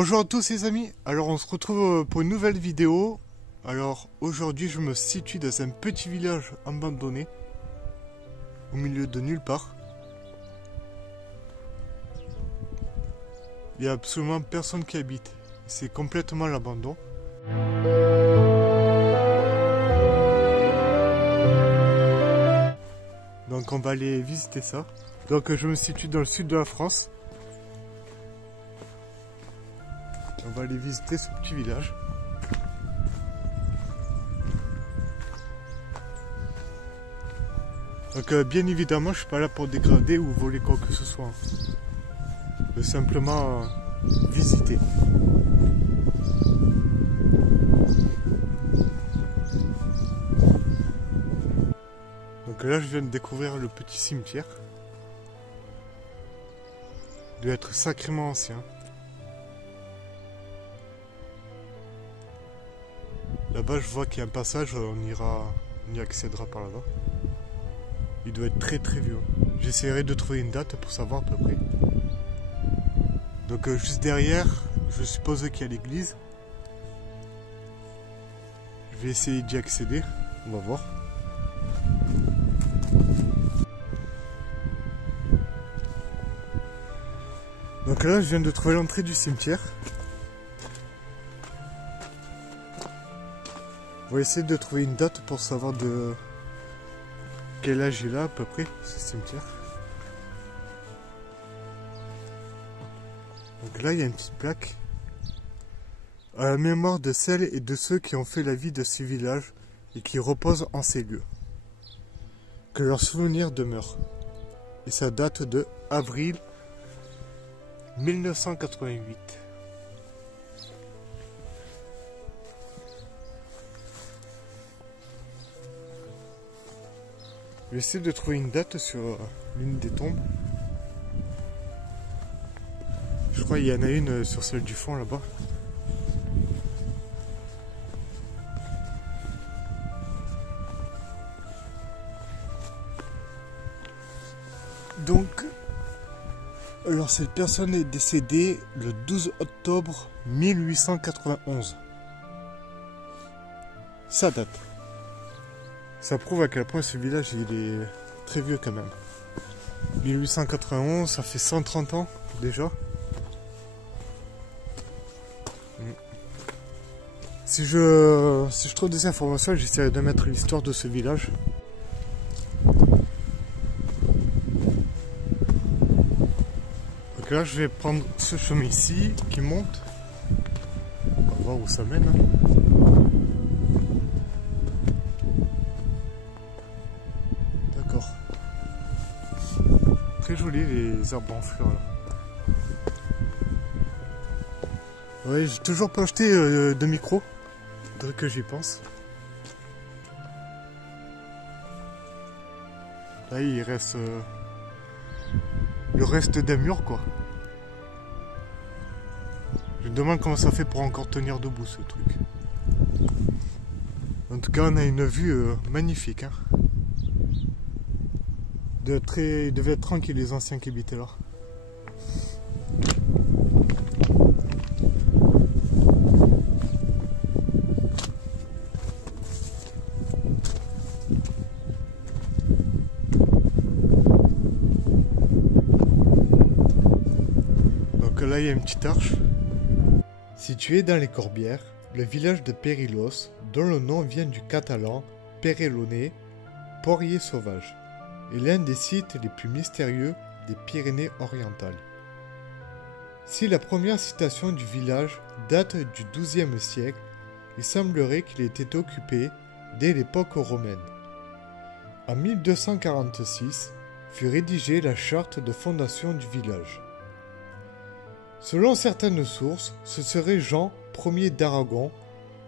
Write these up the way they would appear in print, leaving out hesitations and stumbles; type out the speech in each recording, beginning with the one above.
Bonjour à tous les amis, alors on se retrouve pour une nouvelle vidéo. Alors aujourd'hui je me situe dans un petit village abandonné, au milieu de nulle part. Il n'y a absolument personne qui habite, c'est complètement l'abandon. Donc on va aller visiter ça. Donc je me situe dans le sud de la France. On va aller visiter ce petit village. Donc bien évidemment je suis pas là pour dégrader ou voler quoi que ce soit. Je veux simplement visiter. Donc là je viens de découvrir le petit cimetière. Il doit être sacrément ancien. Là-bas, je vois qu'il y a un passage, on y accédera par là-bas. Il doit être très très vieux. J'essaierai de trouver une date pour savoir à peu près. Donc juste derrière, je suppose qu'il y a l'église. Je vais essayer d'y accéder, on va voir. Donc là, je viens de trouver l'entrée du cimetière. On va essayer de trouver une date pour savoir de quel âge il a à peu près, ce cimetière. Donc là, il y a une petite plaque. À la mémoire de celles et de ceux qui ont fait la vie de ce village et qui reposent en ces lieux. Que leurs souvenirs demeurent. Et ça date de avril 1988. Je vais essayer de trouver une date sur l'une des tombes. Je crois qu'il y en a une sur celle du fond là-bas. Donc, alors cette personne est décédée le 12 octobre 1891. Ça date. Ça prouve à quel point ce village il est très vieux quand même. 1891, ça fait 130 ans déjà. Si je trouve des informations, j'essaierai de mettre l'histoire de ce village. Donc là, je vais prendre ce chemin ici qui monte. On va voir où ça mène. D'accord. Très joli les arbres en fleurs là. Ouais, j'ai toujours pas acheté de micro. Faudrait que j'y pense. Là il reste le reste d'un mur quoi. Je me demande comment ça fait pour encore tenir debout ce truc. En tout cas on a une vue magnifique hein. Il devait être tranquille les anciens qui habitaient là. Donc là il y a une petite arche. Situé dans les Corbières, le village de Périlos, dont le nom vient du catalan Perelonais, poirier sauvage, est l'un des sites les plus mystérieux des Pyrénées-Orientales. Si la première citation du village date du XIIe siècle, il semblerait qu'il ait été occupé dès l'époque romaine. En 1246 fut rédigée la charte de fondation du village. Selon certaines sources, ce serait Jean Ier d'Aragon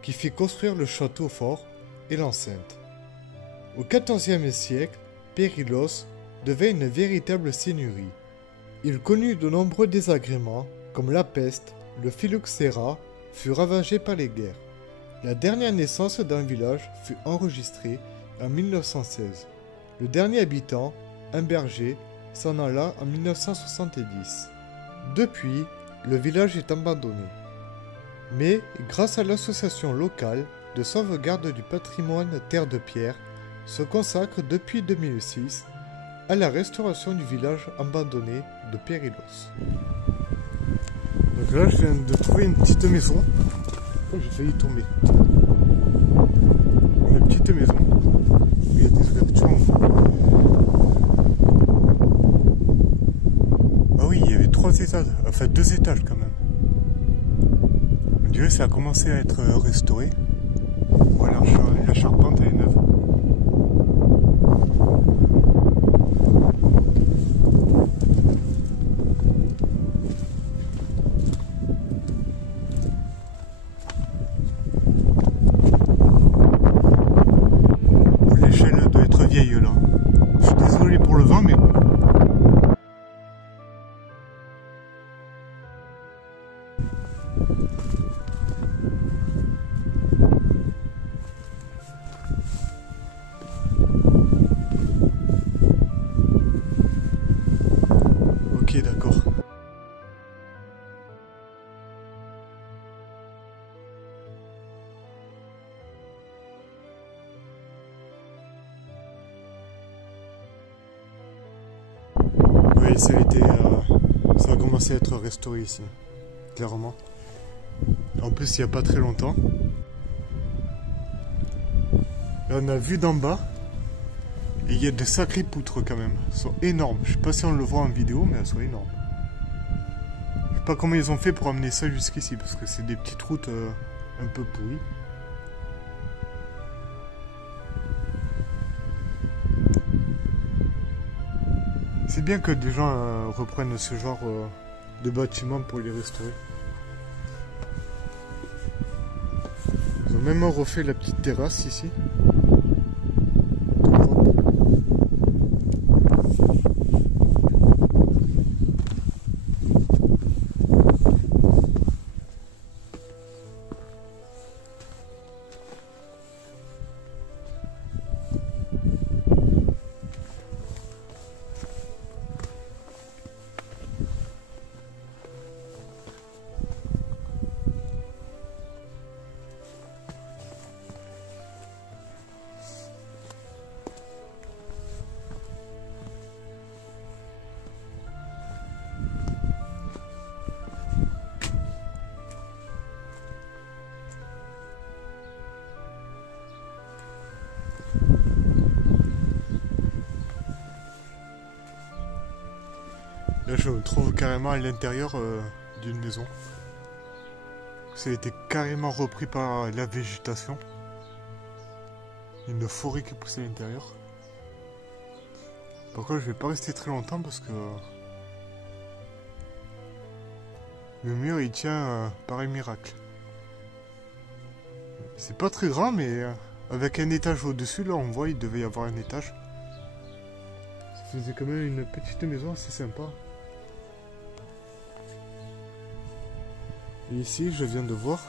qui fit construire le château fort et l'enceinte. Au XIVe siècle, Périlos devint une véritable seigneurie. Il connut de nombreux désagréments, comme la peste, le phylloxéra, fut ravagé par les guerres. La dernière naissance d'un village fut enregistrée en 1916. Le dernier habitant, un berger, s'en alla en 1970. Depuis, le village est abandonné. Mais grâce à l'association locale de sauvegarde du patrimoine Terre de Pierre, se consacre depuis 2006 à la restauration du village abandonné de Périlos. Donc là, je viens de trouver une petite maison. Oh, j'ai failli tomber. Une petite maison. Il y a des ouvertures. Ah oui, il y avait 3 étages. Enfin, 2 étages quand même. On dirait que ça a commencé à être restauré. Voilà, la charpente est neuve. L'échelle doit être vieille là. Je suis désolé pour le vent, mais bon. Ok, d'accord. Oui, ça a commencé à être restauré ici, clairement. En plus, il n'y a pas très longtemps. Là, on a vu d'en bas. Et il y a de sacrées poutres quand même. Elles sont énormes. Je sais pas si on le voit en vidéo, mais elles sont énormes. Je sais pas comment ils ont fait pour amener ça jusqu'ici, parce que c'est des petites routes un peu pourries. C'est bien que des gens reprennent ce genre de bâtiments pour les restaurer. Ils ont même refait la petite terrasse ici. Là, je me trouve carrément à l'intérieur d'une maison. Ça a été carrément repris par la végétation. Une forêt qui pousse à l'intérieur. Par contre, je vais pas rester très longtemps parce que le mur il tient par un miracle. C'est pas très grand, mais avec un étage au-dessus, là on voit il devait y avoir un étage. Ça faisait quand même une petite maison assez sympa. Et ici, je viens de voir,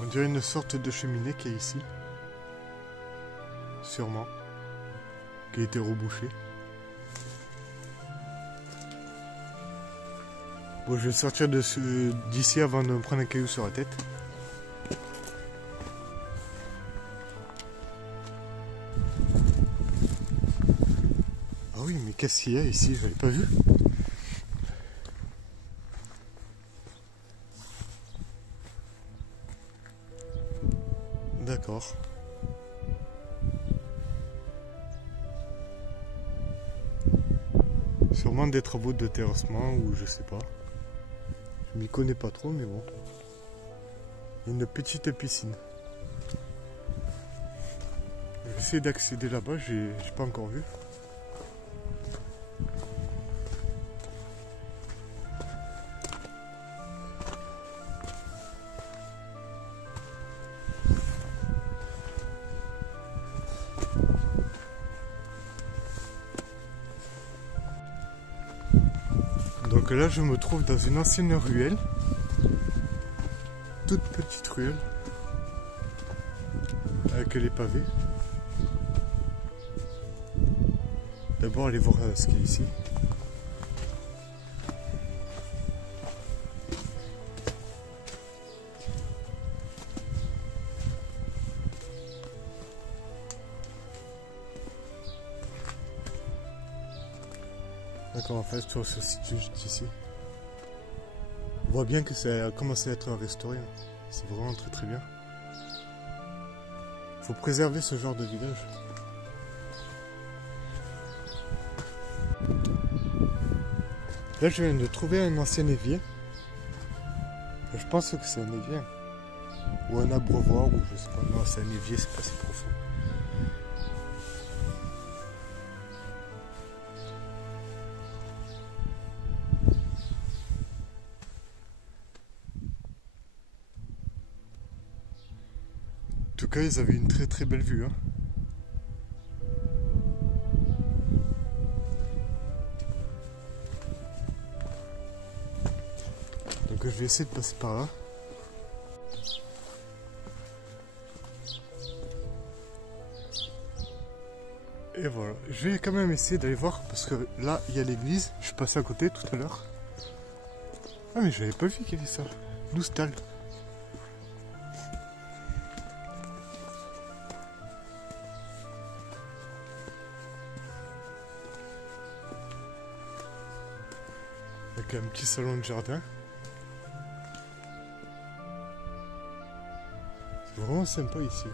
on dirait une sorte de cheminée qui est ici. Sûrement. Qui a été rebouchée. Bon, je vais sortir d'ici avant de me prendre un caillou sur la tête. Ah oui, mais qu'est-ce qu'il y a ici? Je l'avais pas vu. D'accord. Sûrement des travaux de terrassement ou je sais pas. Je m'y connais pas trop, mais bon. Une petite piscine. Je vais essayer d'accéder là-bas, j'ai pas encore vu. Donc là, je me trouve dans une ancienne ruelle. Toute petite ruelle. Avec les pavés. D'abord, aller voir ce qu'il y a ici. D'accord, en fait, tout se situe juste ici. On voit bien que ça a commencé à être restauré. C'est vraiment très très bien. Il faut préserver ce genre de village. Là, je viens de trouver un ancien évier. Je pense que c'est un évier. Ou un abreuvoir, ou je sais pas. Non, c'est un évier, c'est pas si profond. En tout cas, ils avaient une très très belle vue. Hein. Donc je vais essayer de passer par là. Et voilà, je vais quand même essayer d'aller voir parce que là il y a l'église, je suis passé à côté tout à l'heure. Ah mais j'avais pas vu qu'il y avait ça, Loustal. Avec un petit salon de jardin. C'est vraiment sympa ici.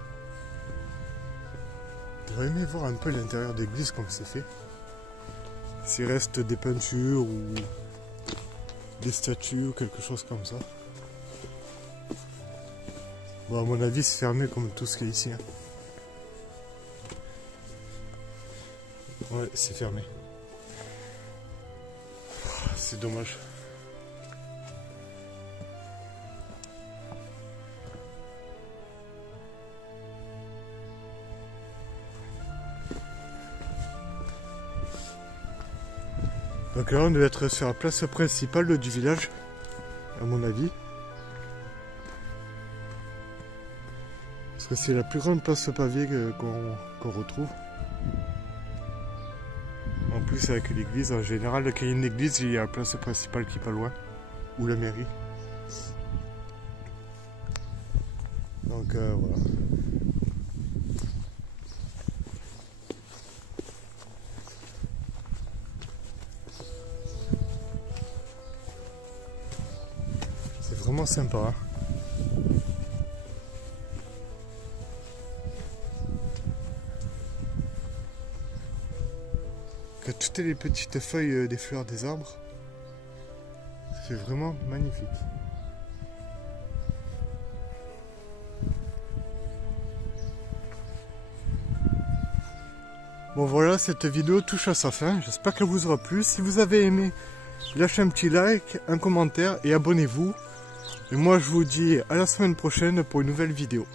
J'aurais aimé voir un peu l'intérieur de l'église comme c'est fait. S'il reste des peintures ou des statues ou quelque chose comme ça. Bon, à mon avis, c'est fermé comme tout ce qui est ici. Hein. Ouais, c'est fermé. C'est dommage. Donc là on devait être sur la place principale du village, à mon avis. Parce que c'est la plus grande place pavée qu'on retrouve. En plus avec l'église, en général quand il y a une église, il y a la place principale qui est pas loin. Ou la mairie. Donc voilà. C'est vraiment sympa. Hein. Que toutes les petites feuilles des fleurs des arbres. C'est vraiment magnifique. Bon voilà, cette vidéo touche à sa fin. J'espère qu'elle vous aura plu. Si vous avez aimé, lâchez un petit like, un commentaire et abonnez-vous. Et moi je vous dis à la semaine prochaine pour une nouvelle vidéo.